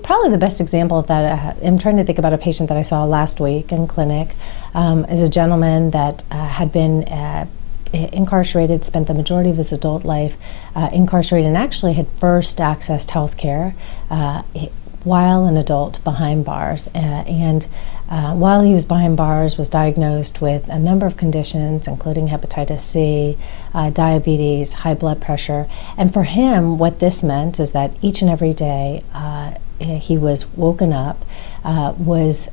Probably the best example of that, I'm trying to think about a patient that I saw last week in clinic, is a gentleman that had been incarcerated, spent the majority of his adult life incarcerated, and actually had first accessed health care while an adult behind bars. While he was behind bars, was diagnosed with a number of conditions, including hepatitis C, diabetes, high blood pressure. And for him, what this meant is that each and every day he was woken up, was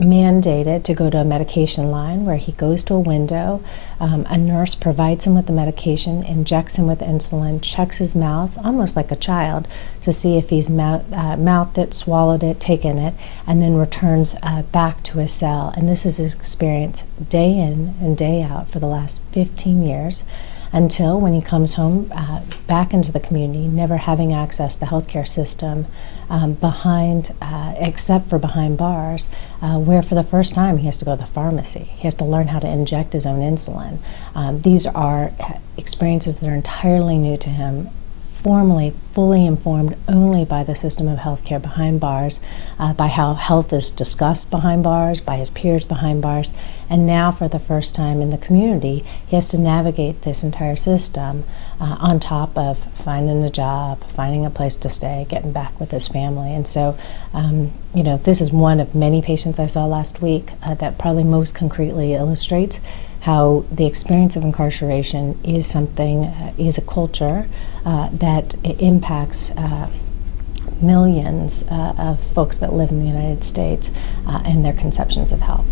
mandated to go to a medication line where he goes to a window. A nurse provides him with the medication, injects him with insulin, checks his mouth, almost like a child, to see if he's mouthed it, swallowed it, taken it, and then returns back to his cell. And this is his experience day in and day out for the last 15 years. Until when he comes home back into the community, never having access to the healthcare system except for behind bars, where for the first time he has to go to the pharmacy. He has to learn how to inject his own insulin. These are experiences that are entirely new to him, formally, fully informed only by the system of healthcare behind bars, by how health is discussed behind bars, by his peers behind bars, and now for the first time in the community, he has to navigate this entire system on top of finding a job, finding a place to stay, getting back with his family. And so, this is one of many patients I saw last week that probably most concretely illustrates how the experience of incarceration is something, is a culture that impacts millions of folks that live in the United States and their conceptions of health.